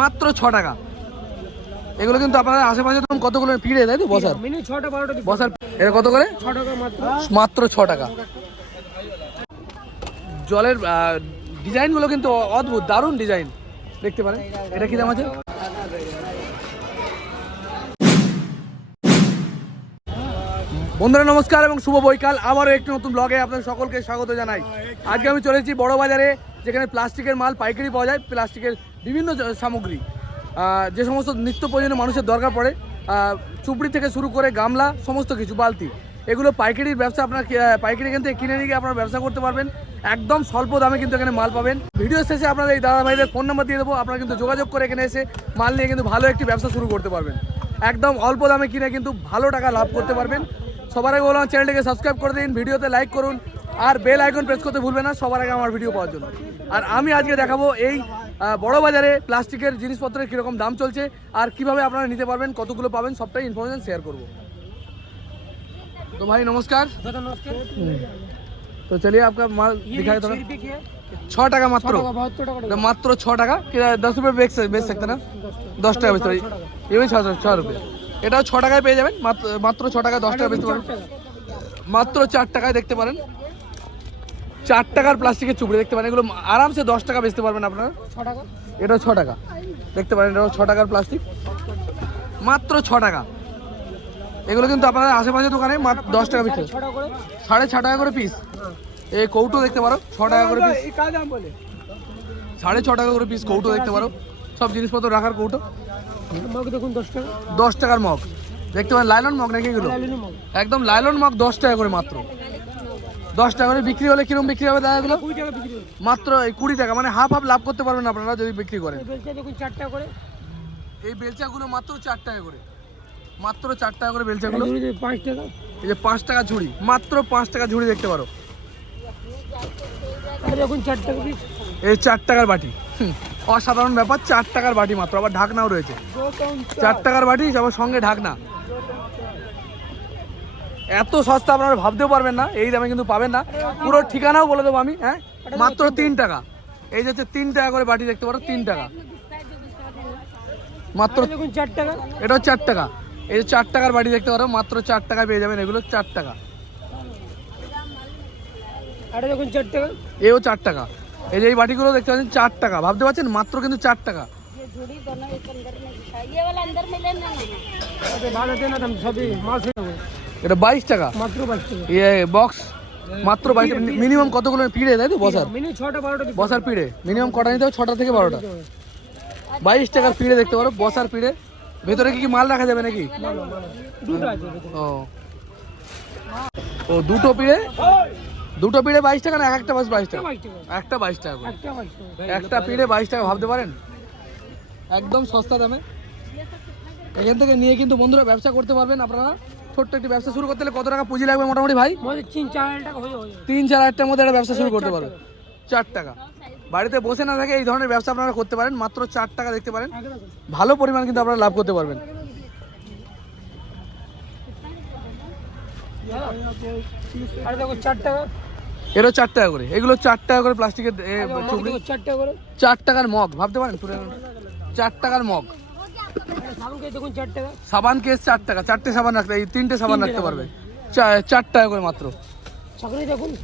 মাত্র ছ টাকা। এগুলো কিন্তু আপনাদের আশেপাশে তখন কতগুলো পিড়ে তাই তো বসার? বসার এটা কত করে? মাত্র। মাত্র ছ টাকা। জলের ডিজাইনগুলো কিন্তু অদ্ভুত দারুণ ডিজাইন। দেখতে পারেন এটা কি দাম আছে? বন্ধুরা নমস্কার এবং শুভ বৈকাল। আবারও একটি নতুন ব্লগে আপনাদের সকলকে স্বাগত জানাই। আজকে আমি চলেছি বড় বাজারে যেখানে প্লাস্টিকের মাল পাইকারি পাওয়া যায়। প্লাস্টিকের বিভিন্ন সামগ্রী। যে সমস্ত নিত্য প্রয়োজনীয় মানুষের দরকার পড়ে চুপড়ি থেকে শুরু করে গামলা, সমস্ত কিছু, বালতি। এগুলো পাইকারির ব্যবসা আপনার পাইকারি এখান থেকে কিনে নিয়ে আপনারা ব্যবসা করতে পারবেন। একদম স্বল্প দামে কিন্তু এখানে মাল পাবেন। ভিডিও শেষে আপনারা এই দাদা ভাইদের ফোন নাম্বার দিয়ে দেবো। আপনারা কিন্তু যোগাযোগ করে এখানে এসে মাল নিয়ে কিন্তু ভালো একটি ব্যবসা শুরু করতে পারবেন। একদম অল্প দামে কিনে কিন্তু ভালো টাকা লাভ করতে পারবেন। সবার আগে বললাম, চ্যানেলটিকে সাবস্ক্রাইব করে দিন, ভিডিওতে লাইক করুন, আর বেল আইকন প্রেস করতে ভুলবেন না। সবার আগে আমার ভিডিও পাওয়ার জন্য। আর আমি আজকে দেখাবো এই বড় বাজারে প্লাস্টিকের জিনিসপত্রের কীরকম দাম চলছে আর কীভাবে আপনারা নিতে পারবেন কতগুলো পাবেন সবটাই ইনফরমেশন শেয়ার করব। তো ভাই নমস্কার। তো চলিয়ে আপনার মাল দেখা যাবে ছ টাকা মাত্র। মাত্র ছ টাকা। দশ রুপে বেচ বেচ থাকতে না? দশ টাকা বেচতে পারি এমনি ছ ছ রুপে। এটাও ছ টাকায় পেয়ে যাবেন। মাত্র ছ টাকা দশ টাকা বেচতে পারেন মাত্র চার টাকায় দেখতে পারেন। চার টাকার প্লাস্টিকের চুপড়ি দেখতে পারেন এগুলো আরামসে দশ টাকা বেচতে পারবেন আপনারা। এটাও ছ টাকা। দেখতে পারেন এটাও ছ টাকার প্লাস্টিক। মাত্র ছ টাকা। এগুলো কিন্তু আপনাদের আশেপাশে দোকানে দশ টাকা করে? সাড়ে ছ টাকা করে পিস এই কৌটো দেখতে পারো ছ টাকা করে পিস সাড়ে ছ টাকা করে পিস কৌটো দেখতে পারো। সব জিনিসপত্র রাখার কৌটো। মগ দেখুন দশ টাকা। দশ টাকার মগ। দেখতে পারেন লাইলন মগ নাকি এগুলো? একদম লাইলন মগ দশ টাকা করে মাত্র। দশ টাকা করে বিক্রি হলে কীরকম বিক্রি হবে দাদা এগুলো কুড়ি টাকা বিক্রি হয় মাত্র এই কুড়ি টাকা মানে হাফ হাফ লাভ করতে পারবেন আপনারা যদি বিক্রি করেন। চার টাকা করে। এই বেলচাগুলো মাত্র চার টাকা করে। মাত্র চার টাকা করে বেলচাগুলো। পাঁচ টাকা। এই যে পাঁচ টাকা ঝুড়ি মাত্র পাঁচ টাকা ঝুড়ি দেখতে পারো। এই চার টাকার বাটি। অসাধারণ ব্যাপার চার টাকার বাটি মাত্র আবার ঢাকনাও রয়েছে। চার টাকার বাটি আবার সঙ্গে ঢাকনা। এত সস্তা আপনারা ভাবতেও পারবেন না এই দামে কিন্তু পাবেন না পুরো ঠিকানাও বলে দেবো আমি হ্যাঁ মাত্র তিন টাকা এই যে হচ্ছে তিন টাকা করে বাটি দেখতে পারো তিন টাকা মাত্র আর দেখুন চার টাকা এটাও চার টাকা এই যে চার টাকার বাটি দেখতে পারো মাত্র চার টাকা পেয়ে যাবেন এগুলো চার টাকা আর দেখুন চার টাকা এও চার টাকা এই যে এই বাটিগুলো দেখতে পাচ্ছেন চার টাকা ভাবতে পারছেন মাত্র কিন্তু চার টাকা ये जुड़ी दोनों एक अंदर में दिखाई ये वाला अंदर में लेना ना আচ্ছা ভালো দেন না সবই মাল ফেলে দেবো এটা বাইশ টাকা। মাত্র বাইশ টাকা। ইয়ে বক্স মাত্র বাইশ মিনিমাম কতগুলো পিড়ে তাই তো বসার? বসার পিড়ে। মিনিমাম কটা নিতে হবে? ছটা থেকে বারোটা। বাইশ টাকার পিড়ে দেখতে পারো বসার পিড়ে। ভেতরে কি কি মাল রাখা যাবে নাকি? দুটো আছে ও। ও দুটো পিড়ে? দুটো পিড়ে বাইশ টাকা না এক একটা বাস বাইশ টাকা? একটা বাইশ টাকা। একটা বাইশ টাকা। একটা পিড়ে বাইশ টাকা ভাবতে পারেন? একদম সস্তা দামে। এখান থেকে নিয়ে কিন্তু বন্ধুরা ব্যবসা করতে পারবেন আপনারা। ছোট্ট একটি ব্যবসা শুরু করতে হলে কত টাকা পুঁজি লাগবে মোটামুটি ভাই? তিন চার হাজার টাকা তিন চার হাজার মধ্যে একটা ব্যবসা শুরু করতে পারবেন চার টাকা। বাড়িতে বসে না থাকে এই ধরনের ব্যবসা আপনারা করতে পারেন। মাত্র চার টাকা দেখতে পারেন। ভালো পরিমাণ কিন্তু আপনারা লাভ করতে পারবেন। আর চার টাকা। এরও চার টাকা করে। এগুলো চার টাকা করে প্লাস্টিকের চার টাকা করে। চার টাকার মগ ভাবতে পারেন? চার টাকার মগ। সাবান কেস চার টাকা চারটে সাবান রাখতে এই তিনটে সাবান রাখতে পারবে। চার টাকা করে মাত্র। চাকরি দেখুন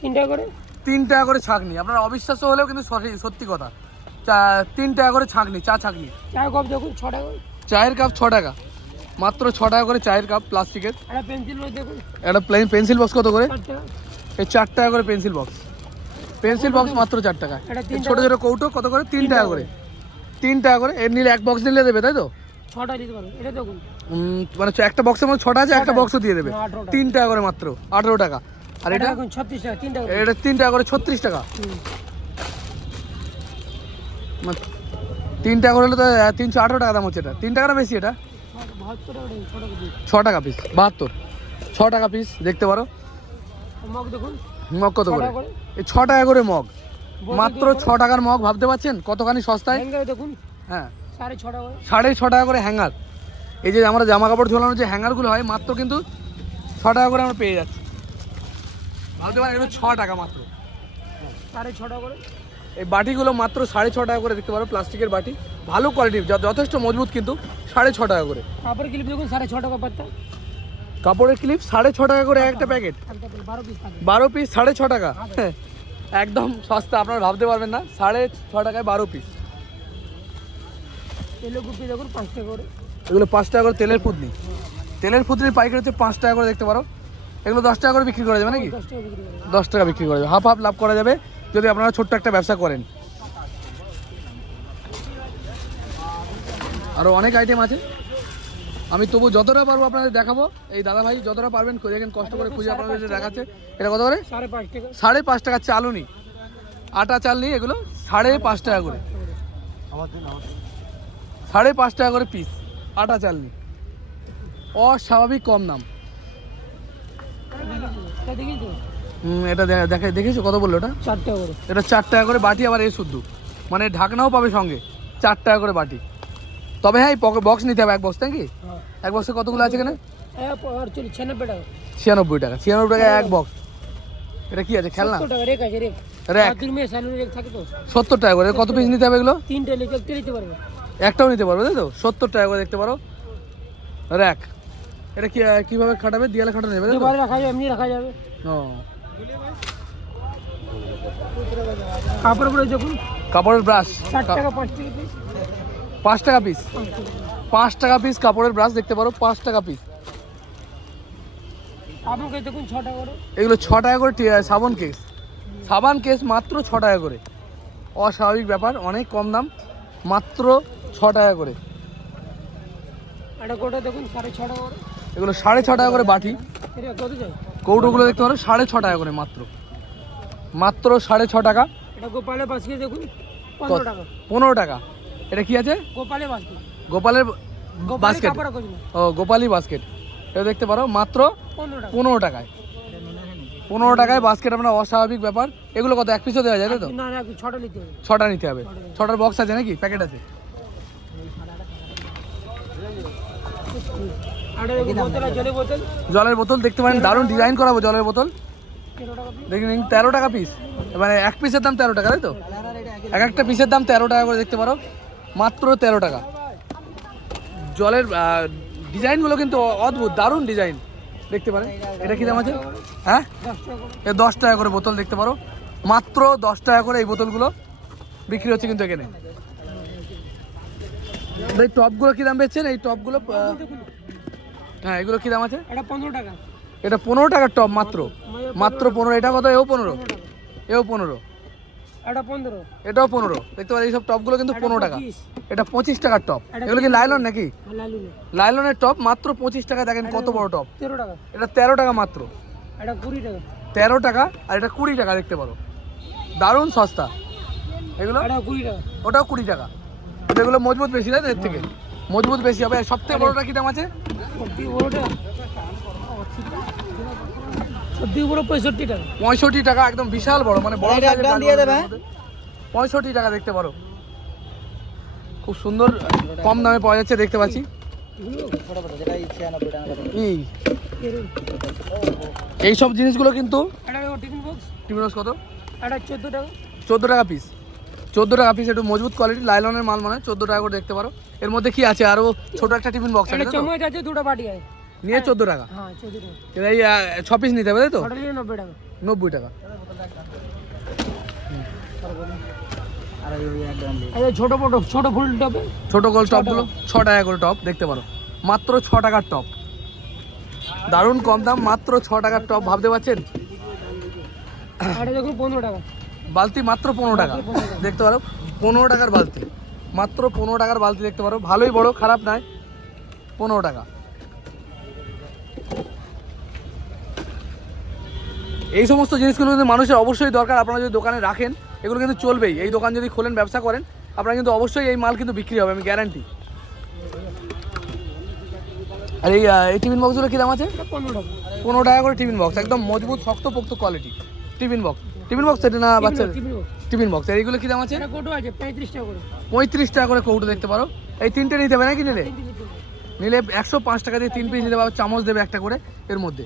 তিন টাকা করে। তিন টাকা করে ছাঁকনি আপনার অবিশ্বাস্য হলেও কিন্তু সত্যি কথা। চা- তিন টাকা করে ছাঁকনি চা ছাঁকনি চার কপ দেখুন ছ টাকা চায়ের কাপ ছ টাকা। মাত্র ছ টাকা করে চায়ের কাপ প্লাস্টিকের। একটা পেন্সিল দেখুন। একটা প্লেন পেন্সিল বক্স কত করে? এই চার টাকা করে পেন্সিল বক্স। পেন্সিল বক্স মাত্র চার টাকা। ছোট ছোট কৌটো কত করে? তিন টাকা করে। তিন টাকা করে এর নিলে এক বক্স নিলে দেবে তাই তো? ছটা দিতে পারবেন এটা দেখুন। মানে একটা বক্সের মধ্যে ছটা আছে একটা বক্সও দিয়ে দেবে। তিন টাকা করে মাত্র আঠেরো টাকা। আর এটা ছত্রিশ টাকা তিন টাকা। এটা তিন টাকা করে ছত্রিশ টাকা। তিন টাকা করে হলে তো তিনশো আঠেরো টাকা দাম হচ্ছে এটা। তিন টাকাটা বেশি এটা? টাকা ছ টাকা টাকা পিস বাহাত্তর। ছ টাকা পিস দেখতে পারো। মগ দেখুন। মগ কত করে? টাকা ছ টাকা করে মগ। মাত্র ছ টাকার মগ ভাবতে পারছেন? কতখানি সস্তায়? দেখুন। হ্যাঁ। সাড়ে ছ টাকা করে। হ্যাঙ্গার। এই যে আমরা জামা কাপড় ঝোলানোর যে হ্যাঙ্গারগুলো হয় মাত্র কিন্তু ছ টাকা করে আমরা পেয়ে যাচ্ছি। ভাবতে পারেন এগুলো ছ টাকা মাত্র। সাড়ে ছ টাকা করে। এই বাটিগুলো মাত্র সাড়ে ছ টাকা করে দেখতে পারো প্লাস্টিকের বাটি। ভালো কোয়ালিটির যথেষ্ট মজবুত কিন্তু সাড়ে ছ টাকা করে। কাপড়ের ক্লিপ দেখুন সাড়ে ছ টাকা পাত্তা কাপড়ের ক্লিপ সাড়ে ছ টাকা করে একটা প্যাকেট বারো পিস বারো পিস সাড়ে ছ টাকা। হ্যাঁ, একদম সস্তা আপনারা ভাবতে পারবেন না সাড়ে ছ টাকায় বারো পিস দেখুন পাঁচ টাকা করে। এগুলো পাঁচ টাকা করে তেলের ফুদনি তেলের ফুদনির পাইকারি হচ্ছে পাঁচ টাকা করে দেখতে পারো। এগুলো দশ টাকা করে বিক্রি করা যাবে নাকি? দশ টাকা বিক্রি দশ টাকা বিক্রি করা যাবে। হাফ হাফ লাভ করা যাবে। যদি আপনারা ছোট্ট একটা ব্যবসা করেন। আরও অনেক আইটেম আছে। আমি তবু যতটা পারব আপনাদের দেখাবো। এই দাদা ভাই যতটা পারবেন দেখেন কষ্ট করে খুঁজে আপনাদের দেখাচ্ছে। এটা কত করে? সাড়ে পাঁচ টাকা। সাড়ে পাঁচ টাকা চালও নি আটা চাল নিই এগুলো সাড়ে পাঁচ টাকা করে। সাড়ে পাঁচ টাকা করে পিস আটা চাল নি অস্বাভাবিক কম দাম। এটা দেখিস তো হুম, এটা দেখা- দেখে দেখেছ কত বলল ওটা? চার টাকা করে। এটা চার টাকা করে বাটি আবার এ শুদ্ধ। মানে ঢাকনাও পাবে সঙ্গে। চার টাকা করে বাটি। তবে হ্যাঁ বক্স নিতে হবে এক বক্স নাকি? হ্যাঁ। এক বক্সে কতগুলো আছে এখানে? আর ছিয়ানব্বই টাকা। ছিয়ানব্বই টাকা এক বক্স এটা কি আছে খেলনা? সত্তর টাকা করে কত পিস নিতে হবে এগুলো? তিনটে নিতে পারবে। একটাও নিতে পারবে তাই তো? সত্তর টাকা করে দেখতে পারো। র্যাক এটা কি কীভাবে খাটাবে? দিয়ালে খাটানো যাবে রাখা যাবে এমনি রাখা যাবে। ও। কাপড় দেখুন। কাপড়ের ব্রাশ ষাট টাকা পাঁচ টাকা পিস পাঁচ টাকা পিস পাঁচ টাকা পিস কাপড়ের ব্রাশ দেখতে পারো পাঁচ টাকা পিস এগুলো ছ টাকা করে সাবান কেস সাবান কেস মাত্র ছ টাকা করে। অস্বাভাবিক ব্যাপার অনেক কম দাম মাত্র ছ টাকা করে। এগুলো সাড়ে ছ টাকা করে বাটি। কৌটোগুলো দেখতে পারো সাড়ে ছ টাকা করে মাত্র। মাত্র সাড়ে ছ টাকা। পনেরো টাকা। এটা কি আছে? গোপালে বাস্কেট গোপালের বাস্কেট ও গোপালি বাস্কেট এটা দেখতে পারো মাত্র পনেরো টাকায়। পনেরো টাকায় বাস্কেট আপনার অস্বাভাবিক ব্যাপার। এগুলো কত এক পিসও দেওয়া যায় তো? ছটা নিতে হবে। ছটার বক্স আছে নাকি? প্যাকেট আছে। জলের বোতল? দেখতে পারেন দারুণ ডিজাইন করাবো জলের বোতল। দেখুন তেরো টাকা পিস মানে এক পিসের দাম তেরো টাকা তাই তো? এক একটা পিসের দাম তেরো টাকা করে দেখতে পারো। মাত্র তেরো টাকা। জলের ডিজাইনগুলো কিন্তু অদ্ভুত দারুণ ডিজাইন। দেখতে পারেন এটা কি দাম আছে? হ্যাঁ? এ দশ টাকা করে বোতল দেখতে পারো। মাত্র দশ টাকা করে এই বোতলগুলো বিক্রি হচ্ছে কিন্তু এখানে। এই টপগুলো কি দাম বেচছেন? এই টপগুলো হ্যাঁ এগুলো কি দাম আছে? এটা পনেরো টাকা। এটা পনেরো টাকার টপ মাত্র। মাত্র পনেরো এটা কত? এও পনেরো। এও পনেরো। এটা এটাও পনেরো। দেখতে পারেন এইসব টপগুলো কিন্তু এটা পনেরো টাকা। এটা পঁচিশ টাকার টপ এগুলো কি লাইলন নাকি? নে। লাইলনের টপ মাত্র পঁচিশ টাকা। দেখেন কত বড় টপ তেরো টাকা। এটা তেরো টাকা মাত্র। এটা কুড়ি টাকা। তেরো টাকা আর এটা কুড়ি টাকা দেখতে পারো। দারুণ সস্তা। এগুলো? এটা কুড়ি টাকা। ওটাও কুড়ি টাকা। কিন্তু এগুলো মজবুত বেশি তো এর থেকে? মজবুত বেশি হবে। সব থেকে বড়টা কি দাম আছে? সত্যি বড়টা? সত্যি বড় পঁয়ষট্টি টাকা। পঁয়ষট্টি টাকা একদম বিশাল বড় মানে বড় দিয়ে দেবে পঁয়ষট্টি টাকা দেখতে পারো। খুব সুন্দর কম দামে পাওয়া যাচ্ছে দেখতে পাচ্ছি। এই। এইসব জিনিসগুলো কিন্তু টিফিন বক্স। কত? এটা চোদ্দ টাকা। পিস চোদ্দ টাকা পিস একটু মজবুত কোয়ালিটি লাইলনের মাল মানে চোদ্দ টাকা করে দেখতে পারো। এর মধ্যে কি আছে? আরও ছোট একটা টিফিন বক্স আছে দুটো বাটি আছে। নিয়ে চোদ্দ টাকা। হ্যাঁ চোদ্দ টাকা। এটা এই ছ পিস নিতে হবে তাই তো? নব্বই টাকা। নব্বই টাকা। ছোট ছোট ছোট ফুল টপে। ছোট গোল টপগুলো ছ টাকা করে টপ দেখতে পারো। মাত্র ছ টাকার টপ। দারুণ কম দাম মাত্র ছ টাকার টপ ভাবতে পারছেন? পনেরো টাকা। বালতি মাত্র পনেরো টাকা। দেখতে পারো পনেরো টাকার বালতি। মাত্র পনেরো টাকার বালতি দেখতে পারো। ভালোই বড় খারাপ নয় পনেরো টাকা। এই সমস্ত জিনিসগুলো কিন্তু মানুষের অবশ্যই দরকার। আপনারা যদি দোকানে রাখেন এগুলো কিন্তু চলবেই। এই দোকান যদি খোলেন ব্যবসা করেন আপনারা কিন্তু অবশ্যই এই মাল কিন্তু বিক্রি হবে আমি গ্যারান্টি আর এই এই টিফিন বক্সগুলো কী দাম আছে? পনেরো টাকা করে টিফিন বক্স একদম মজবুত শক্ত পোক্ত quality tiffin box tiffin box এটা না বাচ্চাদের টিফিন বক্স আর এইগুলো কী দাম আছে? পঁয়ত্রিশ টাকা করে। কৌটো দেখতে পারো। এই তিনটে নিতে হবে নাকি নিলে? নিলে একশো পাঁচ টাকা দিয়ে তিন পিস নিতে পারো চামচ দেবে একটা করে এর মধ্যে।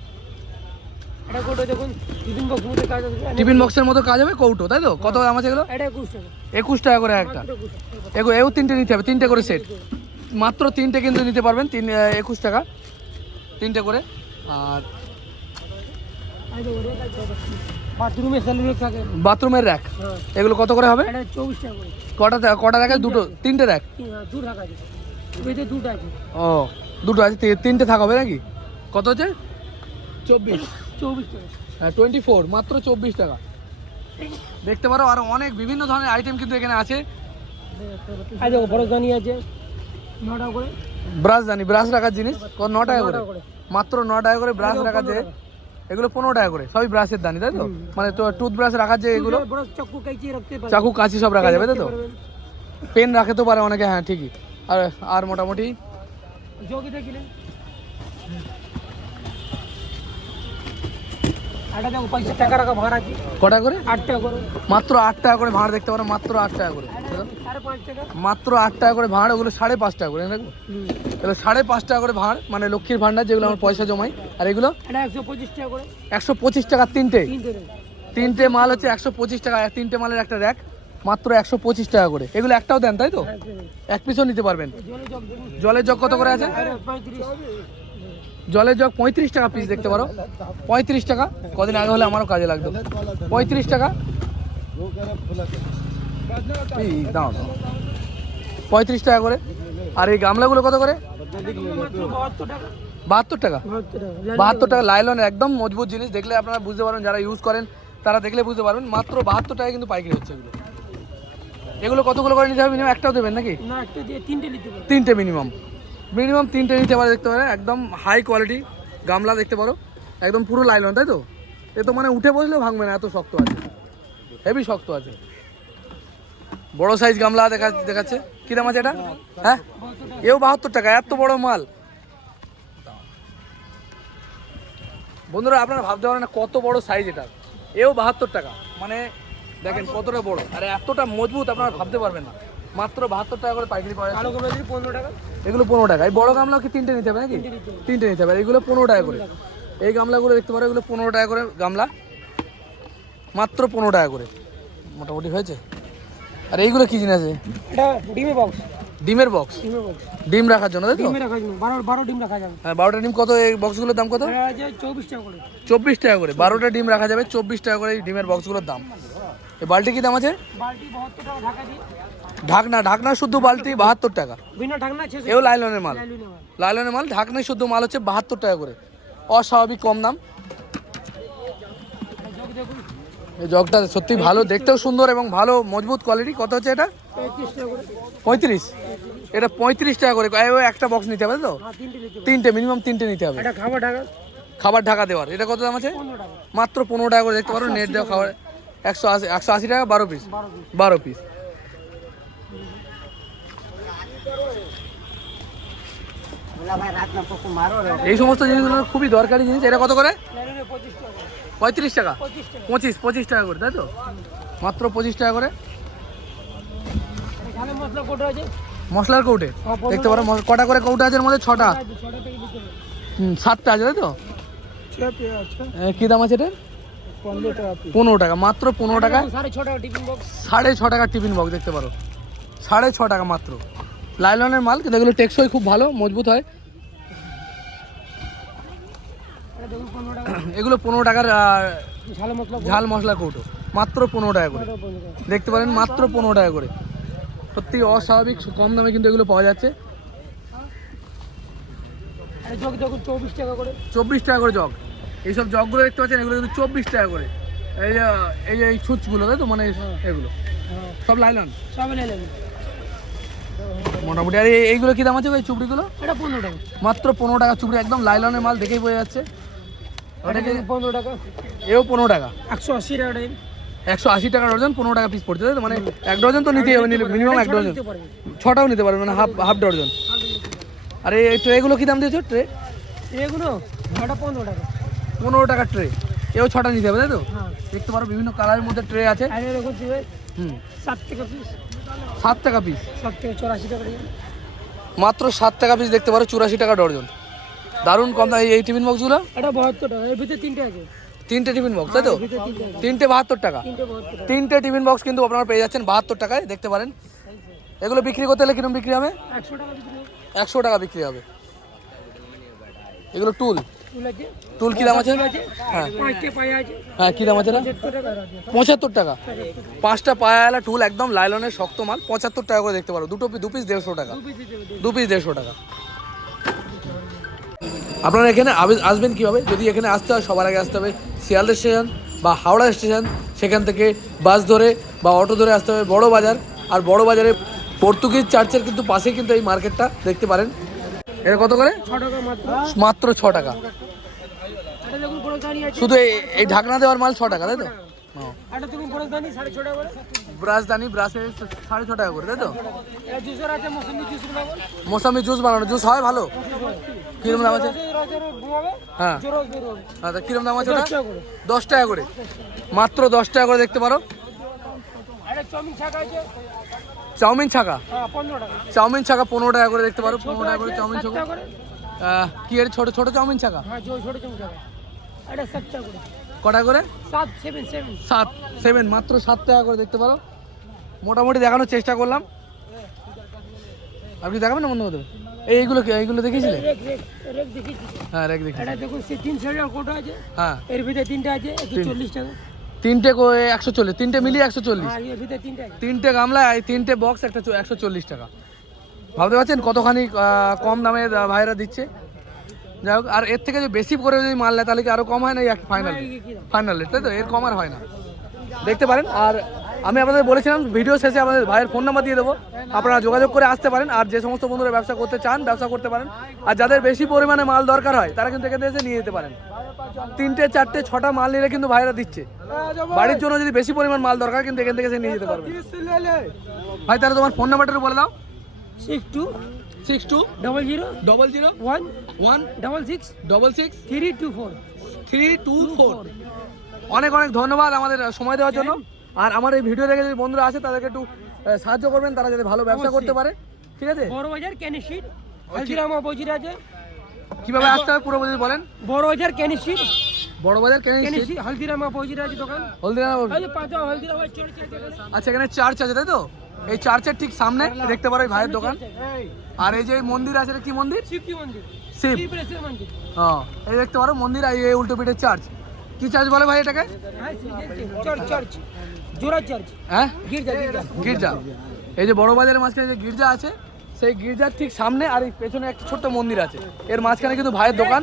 এটা কোটো দেখুন টিফিন বক্স কাজ আছে। টিফিন বক্সের মতো কাজ হবে কৌটো তাই তো? কত দাম আছে এগুলো? এটা একুশ টাকা। একুশ টাকা করে একটা। এগো এও তিনটে নিতে হবে তিনটে করে সেট। মাত্র তিনটে কিন্তু নিতে পারবেন তিন একুশ টাকা। তিনটে করে। আর আছে বাথরুমের র্যাক হ্যাঁ। এগুলো কত করে হবে? কটা কটা র্যাক দুটো তিনটে। র্যাক? হ্যাঁ, আছে। আছে। ও দুটো আছে তিনটে থাকা হবে নাকি? কত হচ্ছে? চব্বিশ। চব্বিশ টাকা। টোয়েন্টি ফোর মাত্র চব্বিশ টাকা। দেখতে পারো আরও অনেক বিভিন্ন ধরনের আইটেম কিন্তু এখানে আছে। এই আছে। ন টাকা করে ব্রাশ রাখার জিনিস। ন টাকা করে? মাত্র ন টাকা করে ব্রাশ রাখার যে এগুলো পনেরো টাকা করে সবই ব্রাশের দানি তাই তো। মানে তো টুথব্রাশ রাখার যে এগুলো চাকু কাঁচি সব রাখা যাবে তাই তো? পেন রাখতে তো পারে অনেকে হ্যাঁ ঠিকই। আর আর মোটামুটি কটা করে? আট টাকা করে। মাত্র আট টাকা করে ভাঁড় দেখতে পারো মাত্র আট টাকা করে মাত্র আট টাকা করে ভাঁড় ওগুলো সাড়ে পাঁচ টাকা করে দেখো হুম। সাড়ে পাঁচ টাকা করে ভাঁড় মানে লক্ষ্মীর ভাণ্ডার যেগুলো আমার পয়সা জমাই আর এগুলো? একশো পঁচিশ টাকা তিনটে। তিনটে। মাল হচ্ছে একশো পঁচিশ টাকা তিনটে মালের একটা র্যাক মাত্র একশো পঁচিশ টাকা করে। এগুলো একটাও দেন তাই তো। এক পিসও নিতে পারবেন। জলের জগ কত করে আছে? জলের জগ পঁয়ত্রিশ টাকা পিস দেখতে পারো। পঁয়ত্রিশ টাকা। কদিন আগে হলে আমারও কাজে লাগতো। পঁয়ত্রিশ টাকা। এই। পঁয়ত্রিশ টাকা করে। আর এই গামলাগুলো কত করে? বাহাত্তর টাকা। বাহাত্তর টাকা। লাইলনের একদম মজবুত জিনিস। দেখলে আপনারা বুঝতে পারবেন যারা ইউজ করেন তারা দেখলে বুঝতে পারবেন। মাত্র বাহাত্তর টাকা কিন্তু পাইকারি হচ্ছে এগুলো। এগুলো কতগুলো করে নিতে হবে মিনিমাম একটাও দেবেন নাকি? তিনটে মিনিমাম মিনিমাম তিনটে নিতে পারে দেখতে পারে। একদম হাই কোয়ালিটি গামলা দেখতে পারো। একদম পুরো লাইলন তাই তো? এ তো মানে উঠে বসলেও ভাঙবে না, এত শক্ত আছে। হেভি শক্ত আছে। বড় সাইজ গামলা দেখা দেখাচ্ছে। কী দাম আছে এটা? হ্যাঁ? এও বাহাত্তর টাকা, এত বড় মাল। বন্ধুরা, আপনারা ভাবতে পারেন কত বড় সাইজ এটা। এও বাহাত্তর টাকা। মানে দেখেন কতটা বড়। আর, এতটা মজবুত আপনারা ভাবতে পারবেন না। মাত্র বাহাত্তর টাকা করে পাইকারি পাওয়া কমলা পনেরো টাকা। এগুলো পনেরো টাকা। এই বড় গামলাও কি তিনটে নিতে হবে নাকি? তিনটে নিতে হবে। এগুলো পনেরো টাকা করে। এই গামলাগুলো দেখতে পারো এগুলো পনেরো টাকা করে গামলা। মাত্র পনেরো টাকা করে। মোটামুটি হয়েছে? আর এইগুলো কি জিনিস আছে? এটা ডিমে বক্স ডিমের বক্স ডিমে রাখার জন্য তাই তো? ডিমে রাখা যাবে বারো বারো ডিম রাখা যাবে। হ্যাঁ বারোটা ডিম কত? এই বক্সগুলোর দাম কত? চব্বিশ টাকা করে। চব্বিশ টাকা করে। বারোটা ডিম রাখা যাবে চব্বিশ টাকা করে এই ডিমের বক্সগুলোর দাম। এই বালতি কি দাম আছে? বালতি বাহাত্তর টাকা ঢাকা ঢাকনা ঢাকনা শুদ্ধ বালতি বাহাত্তর টাকা। বিনা ঢাকনা এও লাইলনের মাল। লাইলনের মাল। ঢাকনায় শুদ্ধ মাল হচ্ছে বাহাত্তর টাকা করে। অস্বাভাবিক কম দাম। এই জগটা সত্যি ভালো দেখতেও সুন্দর এবং ভালো মজবুত কোয়ালিটি কত হচ্ছে এটা? পঁয়ত্রিশ টাকা করে। পঁয়ত্রিশ? এটা পঁয়ত্রিশ টাকা করে। একটা বক্স নিতে হবে তো? হ্যাঁ তিনটে তিনটে মিনিমাম তিনটে নিতে হবে। খাবার ঢাকা। খাবার ঢাকা দেওয়ার। এটা কত দাম আছে? মাত্র পনেরো টাকা করে। দেখতে পারো নেট দেওয়া খাবার। একশো আশি একশো আশি টাকা বারো পিস বারো পিস বারো পিস এই সমস্ত জিনিসগুলো খুবই দরকারি জিনিস। এটা কত করে? পঁয়ত্রিশ টাকা? পঁচিশ পঁচিশ টাকা করে তাই তো? মাত্র পঁচিশ টাকা করে? মশলার কৌটে? হ্যাঁ, দেখতে পারো কটা করে কৌটা আছে এর মধ্যে? ছটা। সাতটা আছে তাই তো? আচ্ছা। কি দাম আছে এটা পনেরো টাকা মাত্র পনেরো টাকা। সাড়ে ছ টাকা সাড়ে ছ টাকার টিফিন বক্স দেখতে পারো। সাড়ে ছ টাকা মাত্র। লাইলনের মাল কিন্তু এগুলো টেকসই খুব ভালো মজবুত হয় এটা দেখুন পনেরো টাকা এগুলো পনেরো টাকার ঝাল মশলা ঝাল মশলা কৌটো। মাত্র পনেরো টাকা করে। দেখতে পারেন মাত্র পনেরো টাকা করে। সত্যি অস্বাভাবিক কম দামে কিন্তু এগুলো পাওয়া যাচ্ছে। চব্বিশ টাকা করে। চব্বিশ টাকা করে জগ। এইসব জগগুলো দেখতে পাচ্ছেন এগুলো কিন্তু চব্বিশ টাকা করে। এই যে এই যে এই ছুঁচগুলো তাই তো? মানে এগুলো। হ্যাঁ। সব লাইলন? সব লাইলুনে। মোটামুটি। আর এই- এইগুলো কি দাম আছে এই চুবড়িগুলো এটা পনেরো টাকা। মাত্র পনেরো টাকা চুবড়ি একদম লাইলনের মাল দেখেই বোঝা যাচ্ছে। দেখুন পনেরো টাকা? এও পনেরো টাকা। একশো আশি টাকা একশো আশি টাকা ডজন পনেরো টাকা পিস পড়ছে তাই তো? মানে এক ডজন তো নিতেই হবে মিনিমাম এক ডজন। ছটাও নিতে পারবে মানে হাফ হাফ ডজন। আর এই ট্রেগুলো কি দাম দিয়েছ ট্রে এগুলো এটা পনেরো টাকা। পনেরো টাকা ট্রে এও ছটা নিতে হবে তাই তো? হ্যাঁ। দেখতে পারো বিভিন্ন কালারের মধ্যে ট্রে আছে। হুম। সাত টাকা পিস সাত টাকা পিস সাত চৌরাশি টাকা মাত্র সাত টাকা পিস দেখতে পারো চুরাশি টাকা ডর্জন দারুণ কম দাম। এই- টিফিন বক্সগুলো এটা বাহাত্তর টাকা। এর ভিতরে তিনটে আছে। তিনটে টিফিন বক্স তাই তো? তিনটে আছে। তিনটে বাহাত্তর টাকা। তিনটে টিফিন বক্স কিন্তু আপনারা পেয়ে যাচ্ছেন বাহাত্তর টাকায় দেখতে পারেন। এগুলো বিক্রি করতে হলে কীরকম বিক্রি হবে? একশো টাকা বিক্রি হবে। একশো টাকা বিক্রি হবে। এগুলো টুল। টুল কি দাম আছে? হ্যাঁ। পাঁচটে পায়ে আছে। হ্যাঁ কি দাম আছে পঁচাত্তর টাকা পাঁচটা পায়ালা টুল একদম লাইলনের শক্ত মাল। পঁচাত্তর টাকা করে দেখতে পারো। দুটো দু পিস দেড়শো টাকা। দু পিস দেড়শো টাকা। আপনারা এখানে আসবেন কীভাবে? যদি এখানে আসতে হয় সবার আগে আসতে হবে শিয়ালদা স্টেশন বা হাওড়া স্টেশন। সেখান থেকে বাস ধরে বা অটো ধরে আসতে হবে বড় বাজার। আর বড় বাজারে পর্তুগিজ চার্চের কিন্তু পাশেই কিন্তু এই মার্কেটটা দেখতে পারেন। এটা কত করে? মাত্র। মাত্র ছ টাকা। শুধু এই এই ঢাকনা দেওয়ার মাল ছ টাকা তাই তো? ব্রাশদানি ব্রাশে সাড়ে ছ টাকা করে তাই তো? মোসাম্বি জুস বানানো জুস হয় ভালো? কিরম দাম আছে? হ্যাঁ। আচ্ছা কিরম দাম আছে ওটা? দশ টাকা করে। মাত্র দশ টাকা করে দেখতে পারো। চাউমিন আছে। চাউমিন ছাকা? হ্যাঁ পনেরো টাকা। চাউমিন ছাকা পনেরো টাকা করে দেখতে পারো পনেরো টাকা করে চাউমিন ছাকা। কি এর ছোট ছোট চাউমিন ছাকা? হ্যাঁ ছোট চাউমিন করে। কটা করে? সাত সেভেন মাত্র সাত টাকা করে দেখতে পারো। মোটামুটি দেখানোর চেষ্টা করলাম। আপনি দেখাবেন না বন্ধু ওদের? এইগুলো কি এইগুলো রেক রেক রেক হ্যাঁ রেখ দেখি এটা দেখুন সে তিন সাইডের কোটা আছে? হ্যাঁ। এর ভিতরে তিনটা আছে একশো তিন। চল্লিশ টাকা। তিনটে একশো চল্লিশ তিনটে মিলিয়ে একশো চল্লিশ। হ্যাঁ তিনটা গামলা এই তিনটে বক্স একটা একশো চল্লিশ টাকা। ভাবতে পারছেন কতখানি কম দামে ভাইরা দিচ্ছে? যাই হোক আর এর থেকে যদি বেশি করে যদি মাল নেয় তাহলে কি আরও কম হয় না ফাইনাল ফাইনাল রেট তাই তো? এর কম আর হয় না। দেখতে পারেন আর আমি আপনাদের বলেছিলাম ভিডিও শেষে আমাদের ভাইয়ের ফোন নাম্বার দিয়ে দেবো। আপনারা যোগাযোগ করে আসতে পারেন আর যে সমস্ত বন্ধুরা ব্যবসা করতে চান ব্যবসা করতে পারেন। আর যাদের বেশি পরিমাণে মাল দরকার হয় তারা কিন্তু এখান থেকে এসে নিয়ে যেতে পারেন। তিনটে চারটে ছটা মাল নিলে কিন্তু ভাইরা দিচ্ছে। বাড়ির জন্য যদি বেশি পরিমাণ মাল দরকার কিন্তু এখান থেকে এসে নিয়ে যেতে পারবেন ভাই তাহলে তোমার ফোন নাম্বারটা বলে দাও। Six two six two double zero double zero one one double six double six three two four three two four অনেক অনেক ধন্যবাদ আমাদের সময় দেওয়ার জন্য। আর আমার এই ভিডিও দেখে যদি বন্ধুরা আছে তাদেরকে একটু সাহায্য করবেন তারা যাতে ভালো ব্যবসা করতে পারে। ঠিক আছে? বড় বাজার ক্যানি স্ট্রিট হলদিরাম অপোজিট আছে কীভাবে আসতে হবে পুরো যদি বলেন। বড় বাজার ক্যানি স্ট্রিট। বড় বাজার কেন ক্যানি স্ট্রিট হলদিরাম অপোজিট আছে দোকান। হলদিরাম। আচ্ছা এখানে চার্চ আছে তাই তো? এই চার্চের ঠিক সামনে দেখতে পারো এই ভাইয়ের দোকান। আর এই যে মন্দির আছে কি মন্দির? শিব হ্যাঁ এই দেখতে পারো মন্দির আর এই উল্টো পিঠের চার্চ। কি চার্চ বলে ভাই এটাকে? হ্যাঁ হ্যাঁ? গির্জা। এই যে বড় বাজারের মাঝখানে যে গির্জা আছে সেই গির্জার ঠিক সামনে আর এই পেছনে একটা ছোট্ট মন্দির আছে। এর মাঝখানে কিন্তু ভাইয়ের দোকান।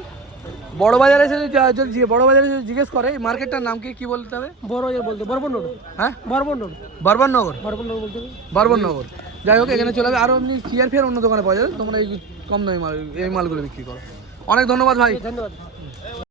বড় বাজারে এসে যদি বড় বাজারে এসে জিজ্ঞেস করে এই মার্কেটটার নাম কি কি বলতে হবে? বড় বাজার বলতে বরবন রোড হ্যাঁ? বরবন রোড বর্বননগর বরবন নগর বলতে হবে। বর্বননগর যাই হোক এখানে চলে যাবে। আরও এমনি চেয়ার ফেয়ার অন্য দোকানে পাওয়া যাবে। তোমরা এই কম দামে মাল এই মালগুলো বিক্রি করো। অনেক ধন্যবাদ ভাই। ধন্যবাদ।